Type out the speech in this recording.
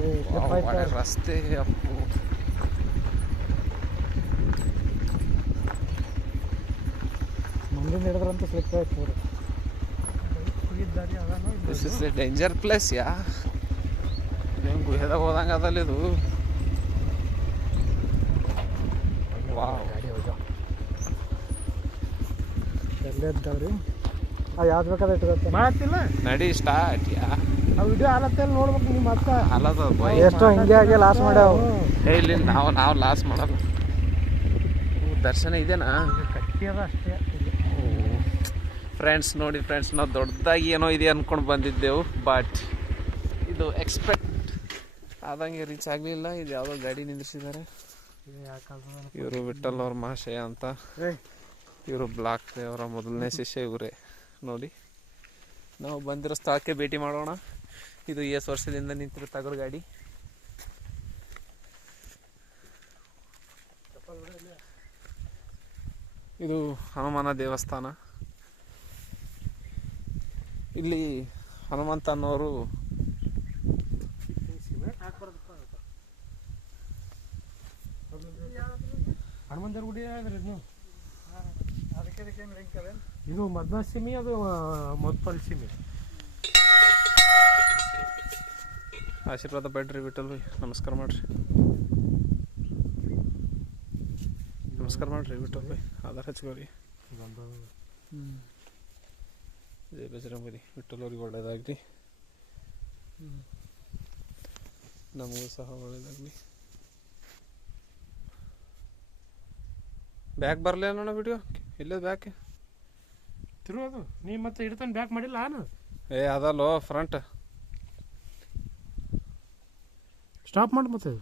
ಒಳ್ಳೆ ರಸ್ತೆ ಅಪ್ಪು. ಮುಂದಿನ ಹಿಡಿದ್ರಂತೂ ಸ್ಲಿಪ್ ಆಯ್ತು. This is a danger place ಯಾ. ಇದೇನು ಗುಹೆದಾಗ ಹೋದಂಗೆ ಅದಲ್ಲ ಇದು. ವಾವ್, ಎಲ್ಲೇ ಇದ್ದಾವ್ರಿ. ಯಾವ್ದು ಬೇಕಾದ್ರೆ ಇಟ್ಕೊತ್ತೆ ಮಾತಿಲ್ಲ. ನಡಿ ಸ್ಟಾರ್ಟ್ ಯಾ. ಆ ವಿಡಿಯೋ ಆಲತ್ತಲ್ಲಿ ನೋಡ್ಬೇಕು ನೀವು ಮತ್ತೆ. ಅಲ್ಲದ ಎಷ್ಟೋ ಹಿಂಗೆ ಆಗಿ ಲಾಸ್ ಮಾಡ್ಯಾವ. ಇಲ್ಲಿ ನಾವು ಲಾಸ್ ಮಾಡಲ್ಲ. ದರ್ಶನ ಇದೆನಾ? ಕಟ್ಟಿಯದ ಅಷ್ಟೇ. ಫ್ರೆಂಡ್ಸ್ ನೋಡಿ ಫ್ರೆಂಡ್ಸ್, ನಾವು ದೊಡ್ಡದಾಗಿ ಏನೋ ಇದೆ ಅಂದ್ಕೊಂಡು ಬಂದಿದ್ದೆವು. ಬಟ್ ಇದು ಎಕ್ಸ್ಪೆಕ್ಟ್ ಆದಂಗೆ ರೀಚ್ ಆಗಲಿಲ್ಲ. ಇದು ಯಾವುದೋ ಗಾಡಿ ನಿಂದ್ರಿಸಿದ್ದಾರೆ. ಇವರು ವಿಠಲ್ ಅವ್ರ ಮಹಾಶಯ ಅಂತ. ಇವರು ಬ್ಲಾಕ್ ಅವರ ಮೊದಲನೇ ಶಿಷ್ಯ ಇವರೇ. ನೋಡಿ, ನಾವು ಬಂದಿರೋ ಸ್ಥಳಕ್ಕೆ ಭೇಟಿ ಮಾಡೋಣ. ಇದು ಎಷ್ಟು ವರ್ಷದಿಂದ ನಿಂತಿರೋ ತಗಡು ಗಾಡಿ. ಇದು ಹನುಮಾನ ದೇವಸ್ಥಾನ. ಇಲ್ಲಿ ಹನುಮಂತ ಅನ್ನೋರು ಹನುಮಂತರ ಗುಡಿ ಇದು ಮದ್ಮಸಿಮಿ, ಅದು ಮೊದಪಲ್ ಸಿಮಿ. ಆಶೀರ್ವಾದ ಬೇಡ್ರಿ ವಿಠಲ್ ಭಾಯ್. ನಮಸ್ಕಾರ ಮಾಡ್ರಿ, ನಮಸ್ಕಾರ ಮಾಡ್ರಿ ವಿಠಲ್ ಭಾಯ್. ಆಧಾರ ಹಚ್ಕೋರಿ. ಜೈ ಬಜರಂಗಬಲಿ. ವಿಠಲ್ ಅವ್ರಿಗೆ ಒಳ್ಳೇದಾಗಲಿ, ನಮಗೂ ಸಹ ಒಳ್ಳೇದಾಗಲಿ. ಬ್ಯಾಕ್ ಬರಲಿ ಅನ್ನೋಣ ವಿಡಿಯೋ. ಇಲ್ಲೇ ಬ್ಯಾಕ್ ತಿರುವುದು ನೀ ಮತ್ತೆ ಇಡ್ತಾನೆ ಬ್ಯಾಕ್ ಮಾಡಿಲ್ಲ ನಾನು. ಅದಲ್ಲೋ ಫ್ರಂಟ್ ಸ್ಟಾಪ್ ಮಾಡಿ ಮತ್ತೆ.